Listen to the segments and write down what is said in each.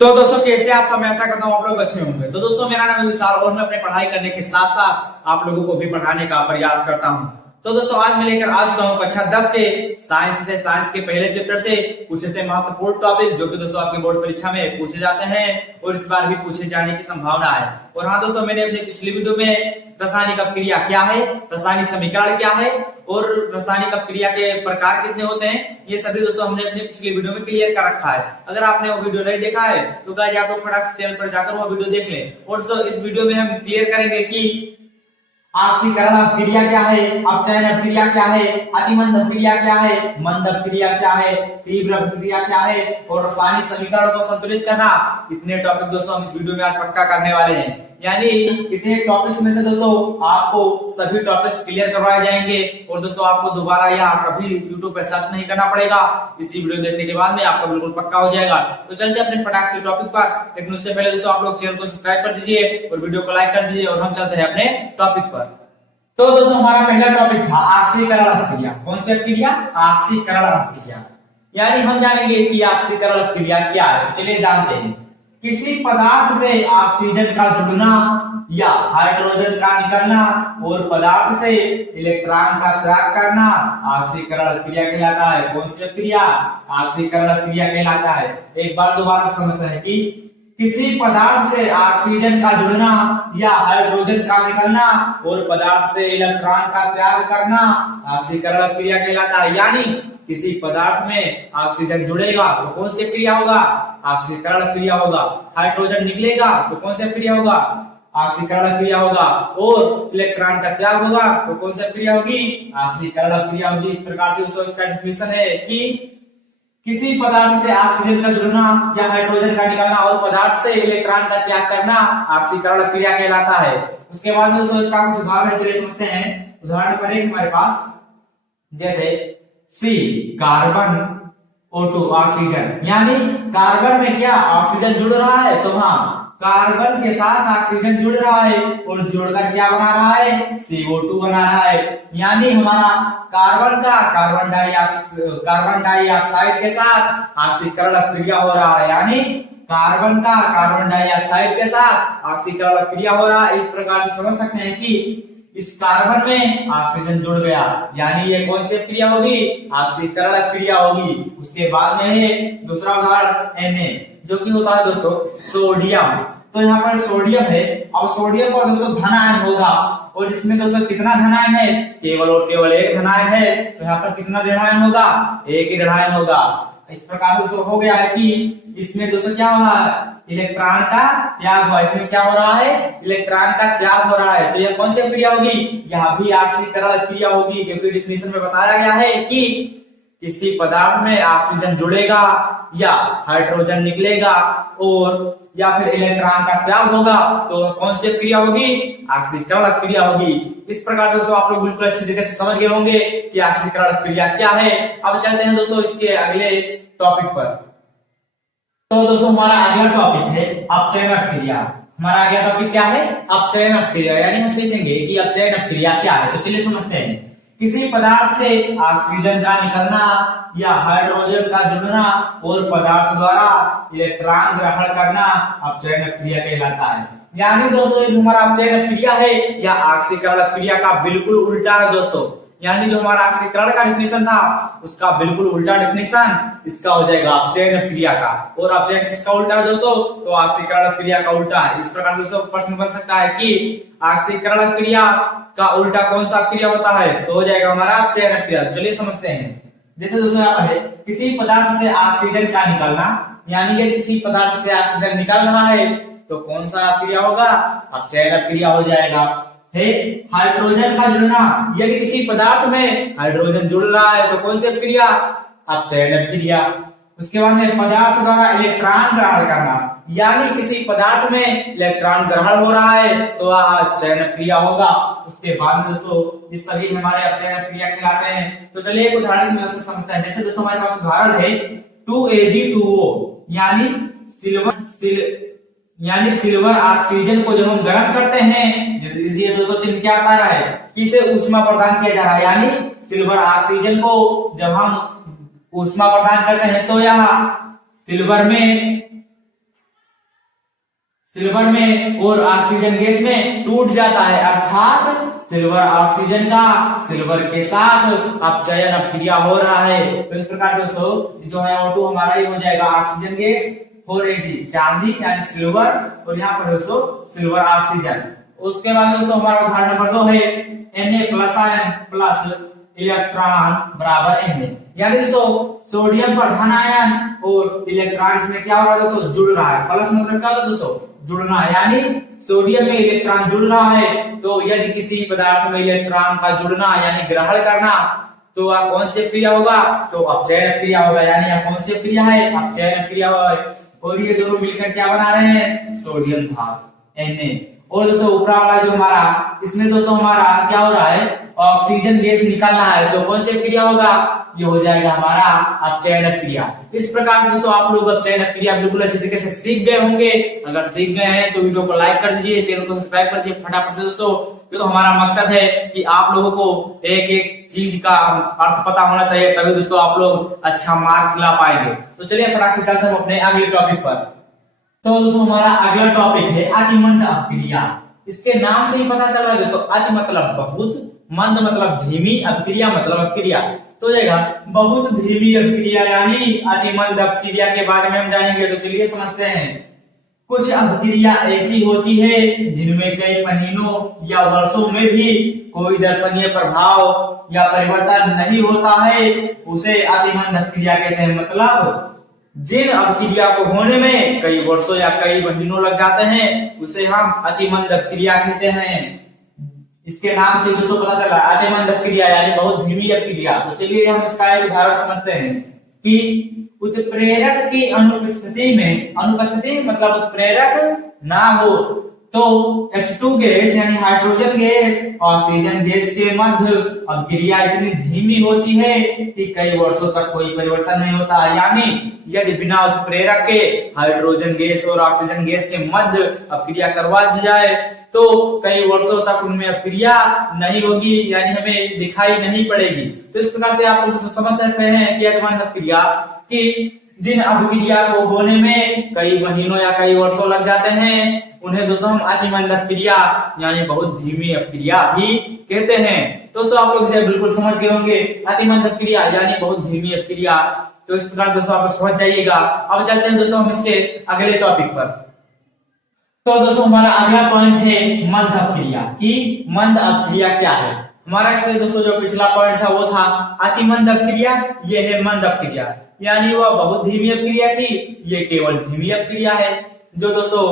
तो दोस्तों कैसे आप सब, मैं ऐसा करता हूँ आप लोग अच्छे होंगे। तो दोस्तों मेरा नाम है विशाल और मैं अपने पढ़ाई करने के साथ साथ आप लोगों को भी पढ़ाने का प्रयास करता हूँ। तो दोस्तों आज मैं लेकर आ चुका हूँ कक्षा 10 के साइंस के पहले चैप्टर से कुछ ऐसे महत्वपूर्ण टॉपिक जो कि दोस्तों आपकी बोर्ड परीक्षा में पूछे जाते हैं और इस बार भी पूछे जाने की संभावना है। और हाँ दोस्तों, मैंने अपनी पिछली वीडियो में रासायनिक अपक्रिया क्या है, रासायनिक समीकरण क्या है और रासायनिक अपक्रिया के प्रकार कितने होते हैं, ये सभी दोस्तों हमने अपनी पिछली वीडियो में क्लियर कर रखा है। अगर आपने वो वीडियो नहीं देखा है तो गाइस आप लोग फटाक से चैनल पर जाकर वो वीडियो देख लें। और तो इस वीडियो में हम क्लियर करेंगे कि ऑक्सीकरण अपक्रिया क्या है, अपचयन अपक्रिया क्या है, अतिमंद अपक्रिया क्या है, मंद अपक्रिया क्या है, तीव्र अपक्रिया क्या है और रासायनिक समीकरण को संतुलित करना। इतने टॉपिक दोस्तों हम इस वीडियो में आज पक्का करने वाले हैं। यानी इतने टॉपिक्स में से दोस्तों आपको सभी टॉपिक्स क्लियर करवाए जाएंगे और दोस्तों आपको दोबारा या कभी यूट्यूब पे सर्च नहीं करना पड़ेगा। इसी वीडियो देखने के बाद में आपका बिल्कुल पक्का हो जाएगा। तो चलते अपने फटाक से टॉपिक पर, लेकिन उससे पहले दोस्तों आप लोग चैनल को सब्सक्राइब कर दीजिए और वीडियो को लाइक कर दीजिए और हम चलते हैं अपने टॉपिक पर। तो दोस्तों हमारा पहला टॉपिक था ऑक्सीकरण अपक्रिया। कौन सी अपक्रिया? ऑक्सीकरण अपक्रिया। यानी हम जानेंगे कि ऑक्सीकरण अपक्रिया क्या है। तो चलिए जानते हैं। किसी पदार्थ से ऑक्सीजन का जुड़ना या हाइड्रोजन का निकलना और पदार्थ से इलेक्ट्रॉन का त्याग करना ऑक्सीकरण क्रिया कहलाता है। कौन सी क्रिया? ऑक्सीकरण क्रिया कहलाता है। एक बार दोबारा समझते हैं कि किसी पदार्थ से ऑक्सीजन का जुड़ना या हाइड्रोजन का निकलना और पदार्थ से इलेक्ट्रॉन का त्याग करना ऑक्सीकरण क्रिया कहलाता है। यानी किसी पदार्थ में ऑक्सीजन जुड़ेगा तो कौन सी क्रिया होगा? ऑक्सीकरण क्रिया होगा। हाइड्रोजन निकलेगा तो कौन सी क्रिया होगा? ऑक्सीकरण क्रिया होगा। और इलेक्ट्रॉन का त्याग होगा तो कौन सी क्रिया होगी? ऑक्सीकरण क्रिया होगी। इस प्रकार से इसका डेफिनेशन है कि किसी पदार्थ से ऑक्सीजन का जुड़ना या हाइड्रोजन का निकलना और पदार्थ से इलेक्ट्रॉन का त्याग करना ऑक्सीकरण क्रिया कहलाता है। उसके बाद में दोस्तों इसका कुछ उदाहरण चलिए समझते हैं। उदाहरण नंबर 1 हमारे पास जैसे सी कार्बन O2 ऑक्सीजन। यानी कार्बन में क्या ऑक्सीजन जुड़ रहा है? तो हाँ, कार्बन के साथ ऑक्सीजन जुड़ रहा है और जुड़कर क्या बना रहा है? CO2 बना रहा है। यानी हमारा कार्बन का कार्बन डाइऑक्साइड के साथ ऑक्सीकरण क्रिया हो रहा है। यानी कार्बन का कार्बन डाइऑक्साइड के साथ ऑक्सीकरण क्रिया हो रहा है। इस प्रकार से समझ सकते हैं कि इस कार्बन में ऑक्सीजन जुड़ गया, यानी ये कौन सी क्रिया होगी? ऑक्सीकरण क्रिया होगी। उसके बाद में है दूसरा उदाहरण Na, जो कि होता है दोस्तों सोडियम। तो यहाँ पर सोडियम है। अब सोडियम पर दोस्तों धन आयन होगा और इसमें दोस्तों कितना धन आयन है? केवल और केवल एक धन आयन है। तो यहाँ पर कितना ऋण आयन होगा? एक ही ऋण आयन होगा। इस प्रकार दोस्तों हो गया है कि इसमें दोस्तों क्या हो रहा है? इलेक्ट्रॉन का त्याग हुआ। इसमें क्या हो रहा है? इलेक्ट्रॉन का त्याग हो रहा है। तो यह कौन सी क्रिया होगी? यह भी ऑक्सीकरण क्रिया होगी, क्योंकि डेफिनेशन में बताया गया है कि किसी पदार्थ में ऑक्सीजन जुड़ेगा या हाइड्रोजन निकलेगा और या फिर इलेक्ट्रॉन का त्याग होगा तो कौन सी क्रिया होगी? ऑक्सीकरण क्रिया होगी। इस प्रकार से दोस्तों आप लोग बिल्कुल अच्छी तरीके से समझ गए होंगे कि ऑक्सीकरण क्रिया क्या है। अब चलते हैं दोस्तों इसके अगले टॉपिक पर। तो दोस्तों हमारा अगला टॉपिक है अपचयन अपक्रिया। हमारा अगला टॉपिक क्या है? अपचयन अपक्रिया। यानी हम सीखेंगे कि अपचयन अपक्रिया क्या है। तो चलिए समझते हैं। किसी पदार्थ से ऑक्सीजन का निकलना या हाइड्रोजन का जुड़ना और पदार्थ द्वारा इलेक्ट्रॉन ग्रहण करना अपचयन क्रिया कहलाता है। यानी दोस्तों ये हमारा अपचयन क्रिया है या ऑक्सीकरण क्रिया का बिल्कुल उल्टा है दोस्तों। यानी जो हमारा ऑक्सीकरण का डेफिनेशन था उसका बिल्कुल उल्टा डेफिनेशन इसका हो जाएगा अपचयन क्रिया का। और अपचयन किसका उल्टा है दोस्तों? तो ऑक्सीकरण क्रिया का उल्टा है। इस प्रकार दोस्तों प्रश्न बन सकता है कि ऑक्सीकरण क्रिया का उल्टा कौन सा क्रिया होता है? तो हो जाएगा हमारा अपचयन क्रिया। चलिए समझते हैं। जैसे दोस्तों यहाँ पर है किसी पदार्थ से ऑक्सीजन का निकलना, यानी कि किसी पदार्थ से ऑक्सीजन निकल रहा है तो कौन सा क्रिया होगा? अपचयन क्रिया हो जाएगा। है हाइड्रोजन का जुड़ना, यदि किसी पदार्थ में हाइड्रोजन जुड़ रहा है तो कौन सी क्रिया? अपचयन क्रिया। उसके बाद में पदार्थ द्वारा इलेक्ट्रॉन ग्रहण करना, यानी किसी पदार्थ में इलेक्ट्रॉन ग्रहण हो रहा है तो अपचयन क्रिया होगा। उसके बाद में दोस्तों ये सभी हमारे अपचयन क्रिया कहलाते हैं। तो चलिए एक उदाहरण की मदद से समझते हैं। जैसे दोस्तों हमारे पास उदाहरण है 2Ag2O, यानी सिल्वर ऑक्सीजन को जब हम गर्म करते हैं, ये दोस्तों चिन्ह क्या बता रहा है कि इसे ऊष्मा प्रदान किया जा रहा है। यानी सिल्वर ऑक्सीजन को जब हम ऊष्मा प्रदान करते हैं तो यह सिल्वर में सिल्वर में और ऑक्सीजन गैस में टूट जाता है, अर्थात सिल्वर ऑक्सीजन का सिल्वर के साथ अपचयन अपक्रिया हो रहा है। तो इस प्रकार दोस्तों जो है O2 हमारा ये हो जाएगा ऑक्सीजन गैस 4Ag चांदी यानी सिल्वर, और यहाँ पर दोस्तों सिल्वर ऑक्सीजन। उसके बाद दोस्तों हमारा उदाहरण नंबर 2 है Na plus ion plus electron बराबर Na, यानी दोस्तों सोडियम पर धन आयन और इलेक्ट्रॉन इसमें क्या हो रहा है दोस्तों, जुड़ रहा है। प्लस मतलब क्या होता है दोस्तों, जुड़ना, यानी सोडियम में इलेक्ट्रॉन जुड़ रहा है। तो यदि किसी पदार्थ में इलेक्ट्रॉन का जुड़ना यानी ग्रहण करना, तो वह कौन सी क्रिया होगा, तो अपचयन क्रिया होगा, यानी यह कौन सी क्रिया है, अपचयन क्रिया होगा। और ये दोनों मिलकर क्या बना रहे हैं, सोडियम भाग Na। और दोस्तों ऊपरा वाला जो हमारा, इसमें दोस्तों हमारा क्या हो रहा है, ऑक्सीजन गैस निकलना है, तो कौन सी क्रिया होगा, ये हो जाएगा हमारा अपचयन क्रिया। इस प्रकार से दोस्तों आप लोग अपचयन क्रिया बिल्कुल अच्छे तरीके से सीख गए होंगे। अगर सीख गए हैं तो वीडियो को लाइक कर दीजिए, चैनल को सब्सक्राइब कर दीजिए फटाफट से दोस्तों। तो हमारा मकसद है कि आप लोगों को एक एक चीज का अर्थ पता होना चाहिए, तभी दोस्तों आप लोग अच्छा मार्क्स ला पाएंगे। तो चलिए फटाफट से चलते हैं अपने अगले टॉपिक पर। तो दोस्तों हमारा अगला टॉपिक है अतिमंद अपक्रिया। इसके नाम से ही पता चल रहा है दोस्तों, अति मतलब बहुत, मंद मतलब धीमी, अपक्रिया मतलब अपक्रिया। तो जाएगा बहुत धीमी अपक्रिया यानी अतिमंद अपक्रिया के बारे में हम जानेंगे। तो चलिए समझते हैं। कुछ अपक्रिया ऐसी होती है जिनमें कई महीनों या वर्षों में भी कोई दर्शनीय प्रभाव या परिवर्तन नहीं होता है, उसे अतिमंद अपक्रिया कहते हैं। मतलब जिन अपक्रिया को होने में कई वर्षों या कई महीनों लग जाते हैं, उसे हम अतिमंद अपक्रिया कहते हैं। इसके नाम से दोस्तों पता चला अतिमंद अपक्रिया यानी बहुत धीमी अपक्रिया। तो चलिए हम इसका एक उदाहरण समझते हैं कि उत्प्रेरक की अनुपस्थिति में, अनुपस्थिति मतलब उत्प्रेरक ना हो, तो H2 गैस यानी हाइड्रोजन गैस ऑक्सीजन गैस के मध्य अपक्रिया इतनी धीमी होती है कि कई वर्षों तक कोई परिवर्तन नहीं होता। यानी यदि बिना उत्प्रेरक के हाइड्रोजन गैस और ऑक्सीजन गैस के मध्य अपक्रिया करवा दी जाए तो कई वर्षों तक उनमें अपक्रिया नहीं होगी, यानी हमें दिखाई नहीं पड़ेगी। तो इस प्रकार से आप लोग समझ सकते हैं कि अतिमंद अपक्रिया कि जिन अपक्रिया को होने में कई महीनों या कई वर्षों लग जाते हैं, उन्हें दोस्तों हम अतिमंद अपक्रिया यानी बहुत धीमी अपक्रिया भी कहते हैं। दोस्तों आप लोग इसे बिल्कुल समझ गए होंगे, अतिमंद अपक्रिया यानी बहुत धीमी अपक्रिया। तो इस प्रकार दोस्तों आप समझ जाइएगा। अब चलते हैं दोस्तों हम इसके अगले टॉपिक पर। तो दोस्तों हमारा अगला पॉइंट है मंद अपक्रिया कि मंद अपक्रिया क्या है। हमारा इसमें दोस्तों जो पिछला पॉइंट था वो था अतिमंद अपक्रिया, ये है मंद अपक्रिया, यानी वह बहुत धीमी अपक्रिया थी, ये केवल धीमी अपक्रिया है। जो दोस्तों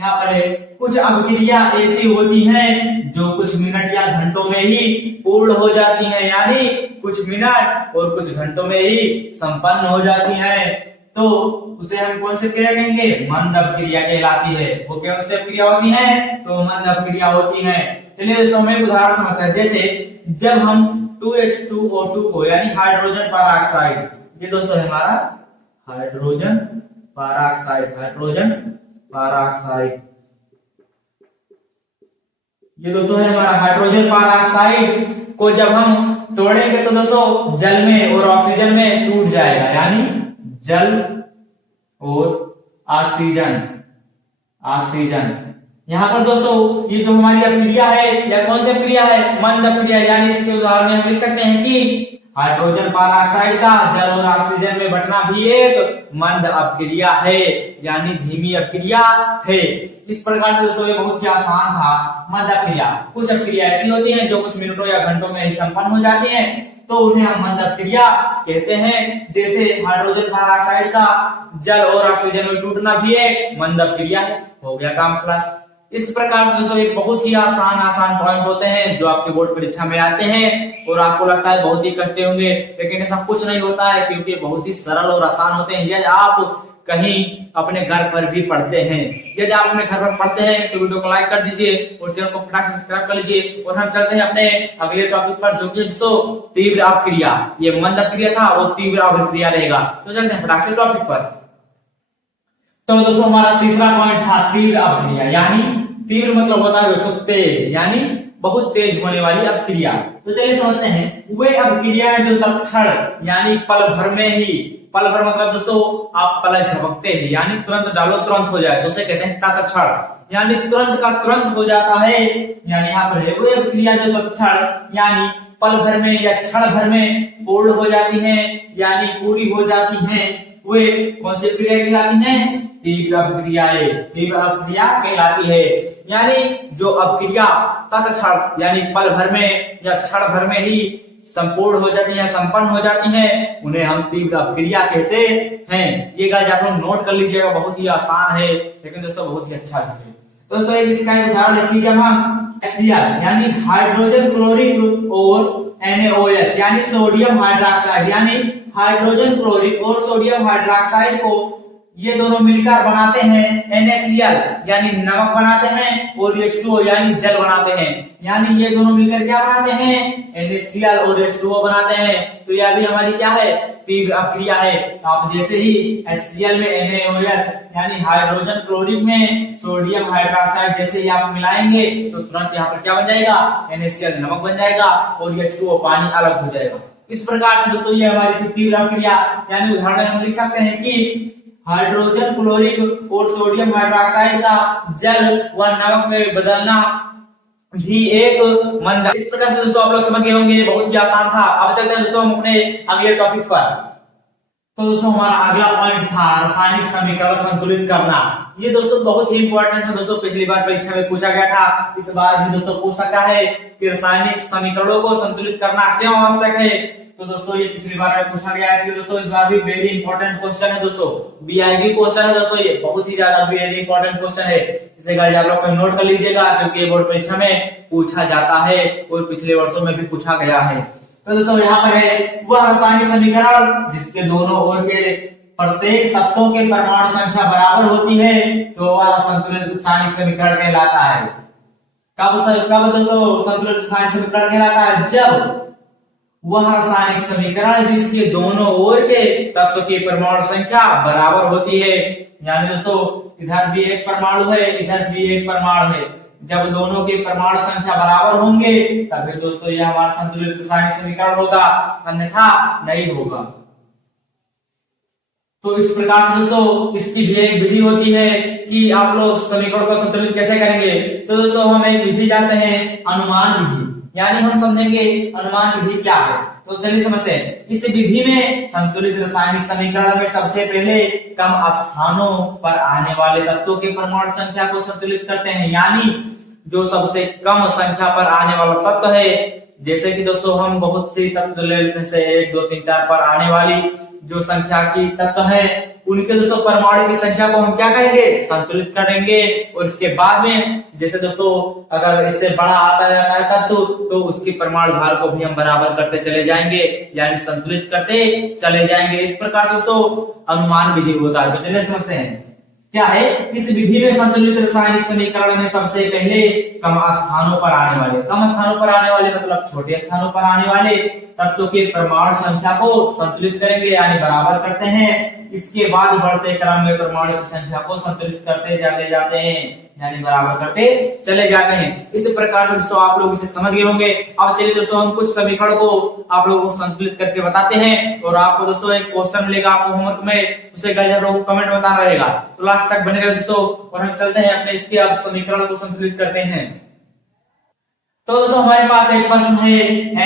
यहाँ पर है, कुछ अपक्रिया ऐसी होती हैं जो कुछ मिनट या घंटों में ही पूर्ण हो जाती हैं, यानी कुछ मिनट और कुछ घंटों में ही संपन्न हो जाती हैं। तो उसे हम कौन से क्रिया कहेंगे, मंद अपक्रिया कहलाती है। वो कौन सी अपक्रिया होती है, तो मंद अपक्रिया होती है। चलिए दोस्तों हम एक उदाहरण समझते हैं। जैसे जब हम 2H2O2 को यानी हाइड्रोजन पेरोक्साइड, ये दोस्तों है हमारा हाइड्रोजन पेरोक्साइड, हाइड्रोजन पेरोक्साइड, ये दोस्तों है हमारा हाइड्रोजन पेरोक्साइड को जब हम तोड़ेंगे तो दोस्तों जल में और ऑक्सीजन में टूट जाएगा, यानी जल और ऑक्सीजन, ऑक्सीजन। यहाँ पर दोस्तों ये जो हमारी अपक्रिया है या कौन सी अपक्रिया है, मंद अपक्रिया। यानी इसके उदाहरण में हम लिख सकते हैं कि हाइड्रोजन पेरोक्साइड का जल और ऑक्सीजन में बंटना भी एक मंद अपक्रिया है, यानी धीमी अपक्रिया है। इस प्रकार से दोस्तों ये बहुत ही आसान था मंद अपक्रिया। कुछ अपक्रिया ऐसी होती हैं जो कुछ मिनटों या घंटों में ही संपन्न हो जाती हैं, तो उन्हें हम मंद अपक्रिया कहते हैं। जैसे हाइड्रोजन पेरोक्साइड का जल और ऑक्सीजन में टूटना भी एक मंद अपक्रिया है। हो गया काम खलास। इस प्रकार से दोस्तों ये बहुत ही आसान पॉइंट होते हैं जो आपके बोर्ड परीक्षा में आते हैं और आपको लगता है बहुत ही कष्ट होंगे, लेकिन ऐसा कुछ नहीं होता है क्योंकि बहुत ही सरल और आसान होते हैं। यदि आप कहीं अपने घर पर भी पढ़ते हैं, यदि आप अपने घर पर पढ़ते हैं तो वीडियो को लाइक कर दीजिए और चैनल को फटाक से सब्सक्राइब कर लीजिए। और हम चलते हैं अपने अगले टॉपिक पर जो कि दोस्तों तीव्र अपक्रिया। ये मंद अपक्रिया था, वो तीव्र अपक्रिया रहेगा। तो चलते हैं फटाक से टॉपिक पर। तो दोस्तों हमारा तीसरा पॉइंट था तीव्र अपक्रिया, यानी तीव्र मतलब होता है दोस्तों तेज, यानी बहुत तेज होने वाली अपक्रिया। तो चलिए समझते हैं वे अपक्रिया जो तत्क्षण यानी पल भर में ही पल भर मतलब दोस्तों आप पलक झपकते ही, यानी तुरंत डालो तुरंत हो जाए, तो उसे कहते हैं तत्क्षण, यानी तुरंत का तुरंत हो जाता है। यानी यहाँ पर है वो क्रिया जो तत्क्षण यानी पल भर में या क्षण भर में पूर्ण हो जाती है, यानी पूरी हो जाती है। वे कौन सी क्रिया कहलाती है? तीव्र अभिक्रियाएं, तीव्र अभिक्रिया कहलाती है। यानी जो अभिक्रिया तत्क्षण यानी पल भर में या क्षण भर में ही संपूर्ण हो जाती है, संपन्न हो जाती है, उन्हें हम तीव्र अभिक्रिया कहते हैं। ये गाइस आप लोग नोट कर लीजिएगा, बहुत ही आसान है लेकिन दोस्तों बहुत ही अच्छा भी है। दोस्तों एक इसका एक उदाहरण लिख लीजिए हम HCl यानी हाइड्रोजन क्लोरिक और NaOH यानी सोडियम हाइड्रोक्साइड, यानी हाइड्रोजन क्लोरिक और सोडियम हाइड्रोक्साइड को ये दोनों मिलकर बनाते हैं NaCl यानी नमक बनाते हैं, और H2O यानी जल बनाते हैं। यानी ये दोनों मिलकर क्या बनाते हैं? NaCl और H2O बनाते हैं। तो यह भी हमारी क्या है? तीव्र अभिक्रिया है। आप जैसे ही HCl में NaOH यानी हाइड्रोजन क्लोरिक में सोडियम हाइड्रोक्साइड जैसे ही आप मिलाएंगे तो तुरंत यहाँ पर क्या बन जाएगा? NaCl नमक बन जाएगा और H2O पानी अलग हो जाएगा। इस प्रकार से दोस्तों ये हमारी तीव्र अभिक्रिया, यानी उदाहरण हम लिख सकते हैं कि हाइड्रोजन क्लोरिक और सोडियम हाइड्रोक्साइड का जल व नमक में बदलना भी एक मंद। इस प्रकार से दोस्तों आप लोग समझ गए होंगे, बहुत ही आसान था। अब चलते हैं दोस्तों हम अपने अगले टॉपिक पर। तो दोस्तों हमारा अगला पॉइंट था रासायनिक समीकरण संतुलित करना। ये दोस्तों बहुत ही इंपॉर्टेंट है दोस्तों, पिछली बार परीक्षा में पूछा गया था, इस बार भी दोस्तों पूछ सकता है कि रासायनिक समीकरणों को संतुलित करना क्यों आवश्यक है। तो दोस्तों ये पिछली बार में पूछा गया है, इसलिए दोस्तों इस बार भी वेरी इंपॉर्टेंट क्वेश्चन है दोस्तों, बीआईबी क्वेश्चन है दोस्तों, ये बहुत ही ज्यादा वेरी इंपॉर्टेंट क्वेश्चन है। इसे गाइस आप लोग कहीं नोट कर लीजिएगा क्योंकि बोर्ड परीक्षा में पूछा जाता है और पिछले वर्षों में भी पूछा गया है। तो दोस्तों यहाँ पर है वह रासायनिक समीकरण जिसके दोनों ओर के प्रत्येक तत्वों के परमाणु संख्या बराबर होती है, तो वह संतुलित रासायनिक समीकरण कहलाता है। कब दोस्तों संतुलित रासायनिक समीकरण कहलाता है? जब वह रासायनिक समीकरण जिसके दोनों ओर के तत्व की परमाणु संख्या बराबर होती है। यानी दोस्तों इधर भी एक परमाणु है, इधर भी एक परमाणु है, जब दोनों की परमाणु संख्या बराबर होंगे तभी दोस्तों यह हमारा संतुलित रासायनिक समीकरण होगा, अन्यथा नहीं होगा। तो इस प्रकार से दोस्तों इसकी भी एक विधि होती है कि आप लोग समीकरण को संतुलित कैसे करेंगे। तो दोस्तों हम एक विधि जानते हैं, अनुमान विधि, यानी हम समझेंगे अनुमान विधि क्या है। तो चलिए समझते हैं। इस विधि में संतुलित रासायनिक समीकरण में सबसे पहले कम स्थानों पर आने वाले तत्वों के परमाणु संख्या को संतुलित करते हैं, यानी जो सबसे कम संख्या पर आने वाला तत्व है, जैसे कि दोस्तों हम बहुत सी तत्व ले लेते हैं, 1 2 3 4 पर आने वाली जो संख्या की तत्व है उनके दोस्तों परमाणु की संख्या को हम क्या करेंगे? संतुलित करेंगे। और इसके बाद में जैसे दोस्तों अगर इससे बड़ा आता जाता है तत्व तो उसकी परमाणु भार को भी हम बराबर करते चले जाएंगे, यानी संतुलित करते चले जाएंगे। इस प्रकार से दोस्तों अनुमान विधि होता है। तो चलिए समझते हैं क्या है। इस विधि में संतुलित रासायनिक समीकरण में सबसे पहले कम स्थानों पर आने वाले, कम स्थानों पर आने वाले मतलब छोटे स्थानों पर आने वाले तत्वों के परमाणु संख्या को संतुलित करेंगे, यानी बराबर करते हैं। इसके बाद बढ़ते क्रम में परमाणु की संख्या को संतुलित करते जाते हैं, यानी बराबर करते चले जाते हैं। इस प्रकार से दोस्तों आप लोग इसे समझ गए होंगे। अब चलिए दोस्तों हम कुछ समीकरण को आप लोगों को संतुलित करके बताते हैं, और आपको दोस्तों एक क्वेश्चन मिलेगा आपको होमवर्क में, उसे गाइस आप लोग कमेंट बताना रहेगा। तो लास्ट तक बने रहिए दोस्तों, और हम चलते हैं अपने इसके अब समीकरण को संतुलित करते हैं। तो दोस्तों हमारे पास एक प्रश्न है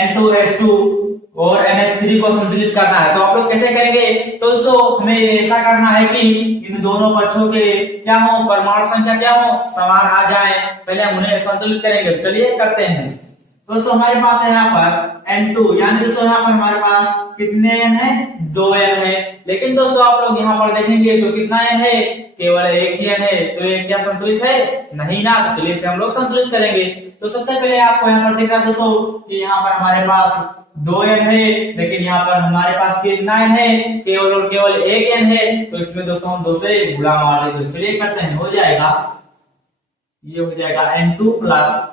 N2H2 और NH3 को संतुलित करना है। तो आप लोग कैसे करेंगे? तो दोस्तों हमें ऐसा करना है कि इन दोनों पक्षों के क्या हो, परमाणु संख्या क्या हो, समान आ जाए। पहले हम उन्हें संतुलित करेंगे। तो चलिए करते हैं। दोस्तों हमारे पास है यहाँ पर N2, यानी दोस्तों यहाँ पर हमारे पास कितने N है? 2 N है। लेकिन दोस्तों आप लोग यहाँ पर देखेंगे तो कितना N है? केवल एक ही N है। तो ये क्या संतुलित है? नहीं ना। तो चलिए इसे हम लोग संतुलित करेंगे। तो सबसे पहले आपको यहाँ पर दिख रहा है दोस्तों कि यहाँ पर हमारे पास 2 N है, लेकिन यहाँ पर हमारे पास कितना N है? केवल और केवल एक N है। तो इसमें दोस्तों हम 2 से गुणा मार देंगे। चलिए करते हैं, हो जाएगा, ये हो जाएगा N2 प्लस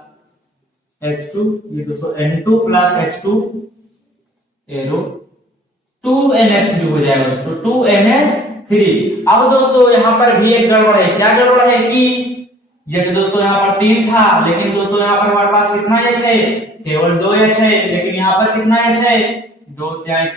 H2, ये दोस्तों N2 plus H2 arrow 2NH3 हो जाएगा दोस्तों, 2NH3। अब दोस्तों यहाँ पर भी एक गड़बड़ है। क्या गड़बड़ है कि जैसे दोस्तों यहाँ पर 3 था, लेकिन दोस्तों यहाँ पर हमारे पास कितना H है? केवल 2 H है। लेकिन यहाँ पर कितना H है? 2 3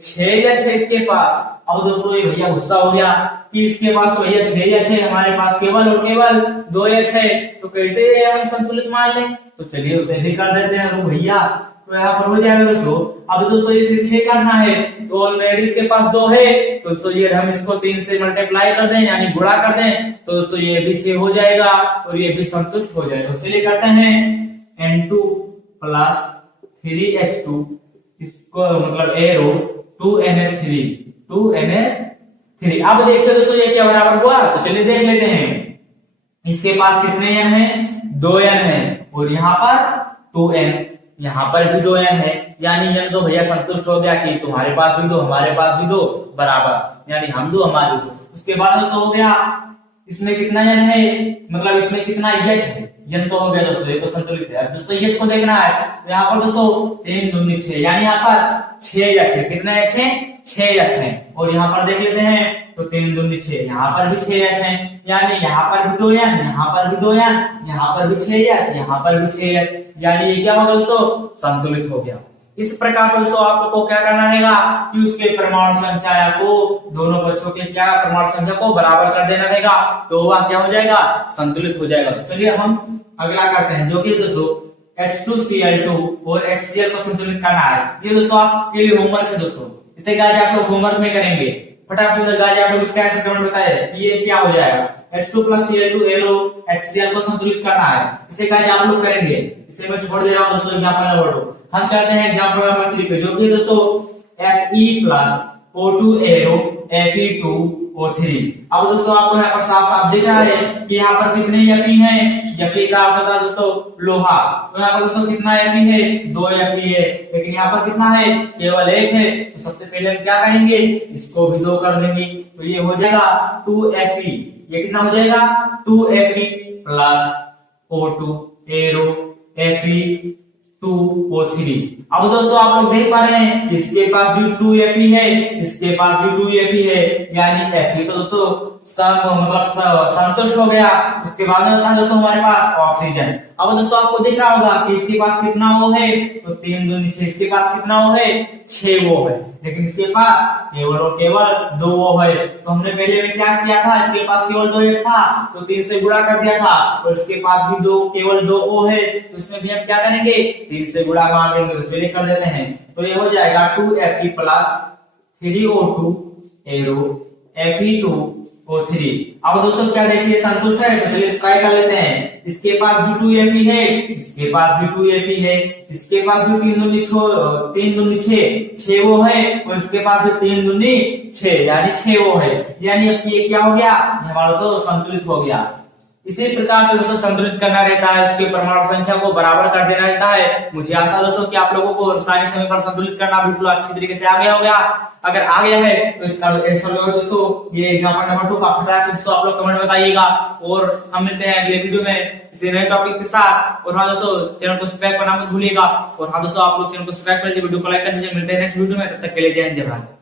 6 या 6 इसके पास। अब दोस्तों ये भैया गुस्सा हो गया कि इसके पास तो भैया 6 या 6, हमारे पास केवल और केवल 2 या 6, तो कैसे ये हम संतुलित मान लें? तो चलिए उसे भी कर देते हैं रुक भैया। तो यहाँ पर हो जाएगा दोस्तों। अब दोस्तों इसे 6 करना है तो ऑलरेडी इसके पास 2 है, तो दोस्तों ये हम इसको 3 से मल्टीप्लाई कर दें यानी गुणा कर दें, तो दोस्तों ये भी 6 हो जाएगा और ये भी संतुष्ट हो जाएगा। तो चलिए करते हैं n2 प्लस 3h2 इसको मतलब एरो 2nh3 2nh3। अब देखिए दोस्तों ये क्या बराबर हुआ, तो चलिए देख लेते हैं। इसके पास कितने n है? 2n है और यहाँ पर 2n, यहाँ पर भी 2n है, यानी n तो भैया संतुष्ट हो गया कि तुम्हारे पास भी 2 हमारे पास भी 2 बराबर, यानी हम 2 हमारे 2। उसके बाद दोस्तों हो गया इसमें कितना n है, मतलब इसमें कितना h है, n तो हो गया दोस्तों, ये तो संतुलित है। अब दोस्तों h को देखना है, तो यहाँ पर दोस्तों 3 दूनी 6, यानी यहाँ पर 6 या 6, कितना है 6 या 6, और यहाँ पर देख लेते हैं तो 3 दूनी 6, यहाँ पर भी 6 या 6, यानी यहाँ पर भी 2 n, यहाँ पर भी 2 n, यहाँ पर भी 6 या, यहाँ पर भी 6 या, यानी ये क्या होगा दोस्तों? संतुलित हो गया। इस प्रकार से दोस्तों आप लोग को क्या करना रहेगा कि उसके परमाणु संख्या को, दोनों पक्षों के क्या परमाणु संख्या को बराबर कर देना रहेगा, तो वह क्या हो जाएगा? संतुलित हो जाएगा। तो चलिए हम अगला करते हैं, जो कि दोस्तों H2Cl2 और HCl को संतुलित करना है। ये दोस्तों आपके लिए होमवर्क है दोस्तों, इसे गाइस आप लोग होमवर्क में करेंगे। फटाफट से गाइस आप लोग इसका आंसर कमेंट बताइए कि ये क्या हो जाएगा। H2 + Cl2 एरो HCl को संतुलित करना है, इसे गाइस आप लोग करेंगे। इसे मैं छोड़ दे रहा हूं दोस्तों एग्जांपल नंबर 2। हम चलते हैं एग्जांपल नंबर 3 पे, जो कि दोस्तों Fe + O2 एरो Fe2O3। अब दोस्तों आपको यहाँ पर साफ साफ दिख रहा है कि यहाँ पर कितने Fe हैं। Fe का अर्थ होता है दोस्तों लोहा, तो यहाँ पर दोस्तों कितना Fe है? 2 Fe है, लेकिन यहाँ पर कितना है? केवल 1 है। तो सबसे पहले हम क्या करेंगे, इसको भी 2 कर देंगे, तो ये हो जाएगा 2Fe। ये कितना हो जाएगा? 2Fe + O2 arrow Fe2O3। अब दोस्तों आप लोग देख पा रहे हैं इसके पास भी 2Fe है, इसके पास भी 2Fe है, यानी Fe तो दोस्तों सब मतलब संतुष्ट हो गया। उसके बाद में होता है दोस्तों हमारे पास ऑक्सीजन। अब दोस्तों आपको दिख रहा होगा कि इसके पास कितना वो है, तो 3 दूनी 6, इसके पास कितना वो है? 6 वो है, लेकिन इसके पास केवल और केवल 2 वो है। तो हमने पहले में क्या किया था, इसके पास केवल 2 था तो 3 से गुणा कर दिया था, और इसके पास भी 2 केवल 2 ओ है, तो इसमें भी हम क्या करेंगे? 3 से गुणा मार देंगे। तो चलिए कर देते हैं, तो ये हो जाएगा 2Fe + 3O2 एरो Fe2O3। अब दोस्तों क्या देखिए संतुष्ट है, तो चलिए ट्राई कर लेते हैं। इसके पास भी 2Fe है, इसके पास भी 2Fe है, इसके पास भी 3 दूनी 6 वो है, और इसके पास भी 3 दूनी 6 यानी 6 वो है, यानी अब ये क्या हो गया? हमारा तो संतुलित हो गया। इसी प्रकार से दोस्तों संतुलित करना रहता है, उसके परमाणु संख्या को बराबर कर देना रहता है। मुझे आशा दोस्तों कि आप लोगों को रासायनिक समीकरण संतुलित करना बिल्कुल अच्छी तरीके से आ गया होगा। अगर आ गया है तो इसका आंसर दोस्तों ये एग्जांपल नंबर 2 का फटाफट दोस्तों आप लोग कमेंट बताइएगा, और हम मिलते हैं अगले वीडियो में किसी नए टॉपिक के साथ। और हाँ दोस्तों चैनल को सब्सक्राइब करना मत भूलिएगा, और हाँ दोस्तों आप लोग चैनल को सब्सक्राइब कर दीजिए, वीडियो को लाइक कर दीजिए। मिलते हैं नेक्स्ट वीडियो में, तब तक के लिए जय हिंद जय भारत।